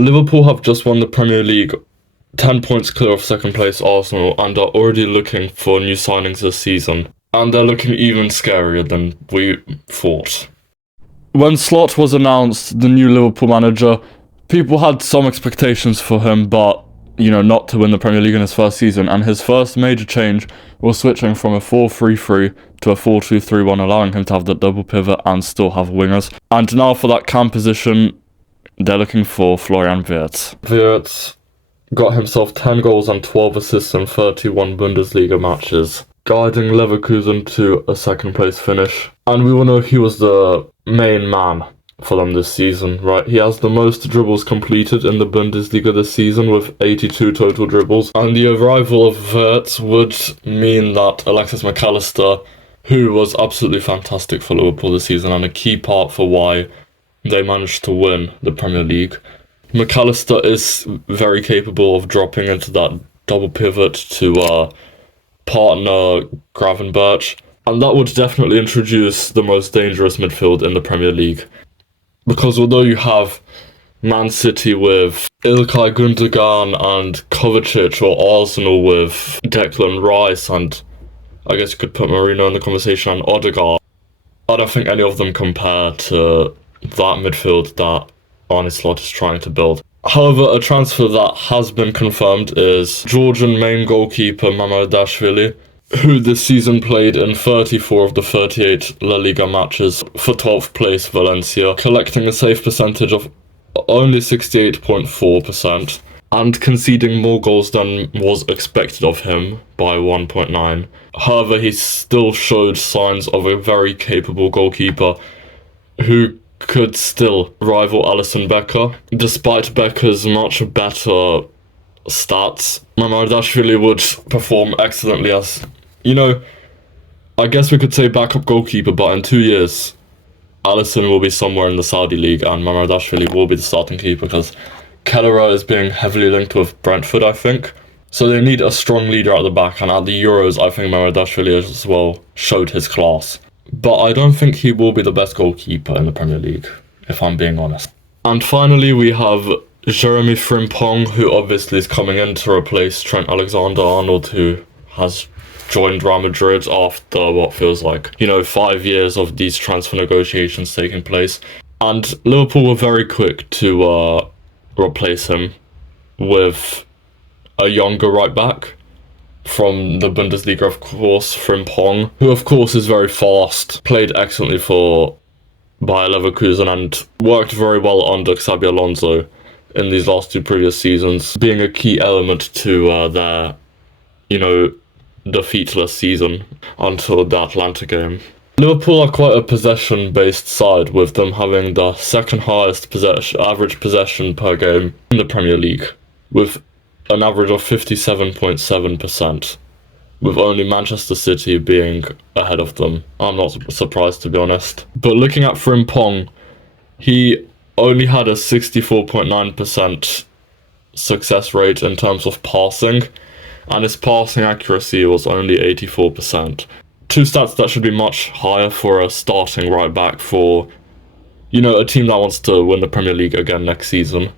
Liverpool have just won the Premier League, 10 points clear of second place Arsenal, and are already looking for new signings this season. And they're looking even scarier than we thought. When Slot was announced the new Liverpool manager, people had some expectations for him, but, not to win the Premier League in his first season. And his first major change was switching from a 4-3-3 to a 4-2-3-1, allowing him to have the double pivot and still have wingers. And now for that cam position, they're looking for Florian Wirtz. Wirtz got himself 10 goals and 12 assists in 31 Bundesliga matches, guiding Leverkusen to a second place finish. And we all know he was the main man for them this season, right? He has the most dribbles completed in the Bundesliga this season with 82 total dribbles. And the arrival of Wirtz would mean that Alexis Mac Allister, who was absolutely fantastic for Liverpool this season and a key part for why they managed to win the Premier League, Mac Allister is very capable of dropping into that double pivot to partner Gravenberch, and that would definitely introduce the most dangerous midfield in the Premier League. Because although you have Man City with Ilkay Gundogan and Kovacic, or Arsenal with Declan Rice, and I guess you could put Marino in the conversation, and Odegaard, I don't think any of them compare to that midfield that Arne Slot is trying to build. However, a transfer that has been confirmed is Georgian main goalkeeper Mamardashvili, who this season played in 34 of the 38 La Liga matches for 12th place Valencia, collecting a save percentage of only 68.4% and conceding more goals than was expected of him by 1.9. However, he still showed signs of a very capable goalkeeper who could still rival Alisson Becker. Despite Becker's much better stats, Mamardashvili would perform excellently as, I guess we could say backup goalkeeper, but in 2 years, Alisson will be somewhere in the Saudi league and Mamardashvili will be the starting keeper because Kelleher is being heavily linked with Brentford, I think. So they need a strong leader at the back, and at the Euros, I think Mamardashvili as well showed his class. But I don't think he will be the best goalkeeper in the Premier League, if I'm being honest. And finally, we have Jeremy Frimpong, who obviously is coming in to replace Trent Alexander-Arnold, who has joined Real Madrid after what feels like, 5 years of these transfer negotiations taking place. And Liverpool were very quick to replace him with a younger right back from the Bundesliga, of course, Frimpong, who of course is very fast, played excellently for Bayer Leverkusen and worked very well under Xabi Alonso in these last two previous seasons, being a key element to their, defeatless season until the Atlanta game. Liverpool are quite a possession-based side, with them having the second highest average possession per game in the Premier League, with an average of 57.7%, with only Manchester City being ahead of them. I'm not surprised, to be honest. But looking at Frimpong, he only had a 64.9% success rate in terms of passing, and his passing accuracy was only 84%. Two stats that should be much higher for a starting right back for, a team that wants to win the Premier League again next season.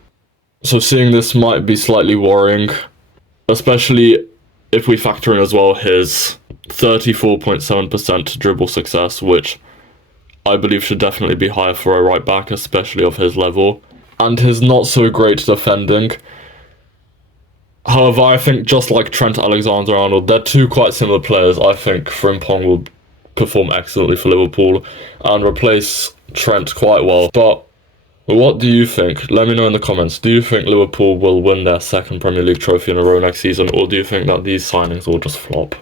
So seeing this might be slightly worrying, especially if we factor in as well his 34.7% dribble success, which I believe should definitely be higher for a right back, especially of his level, and his not so great defending. However, I think just like Trent Alexander-Arnold, they're two quite similar players. I think Frimpong will perform excellently for Liverpool and replace Trent quite well. But what do you think? Let me know in the comments. Do you think Liverpool will win their second Premier League trophy in a row next season, or do you think that these signings will just flop?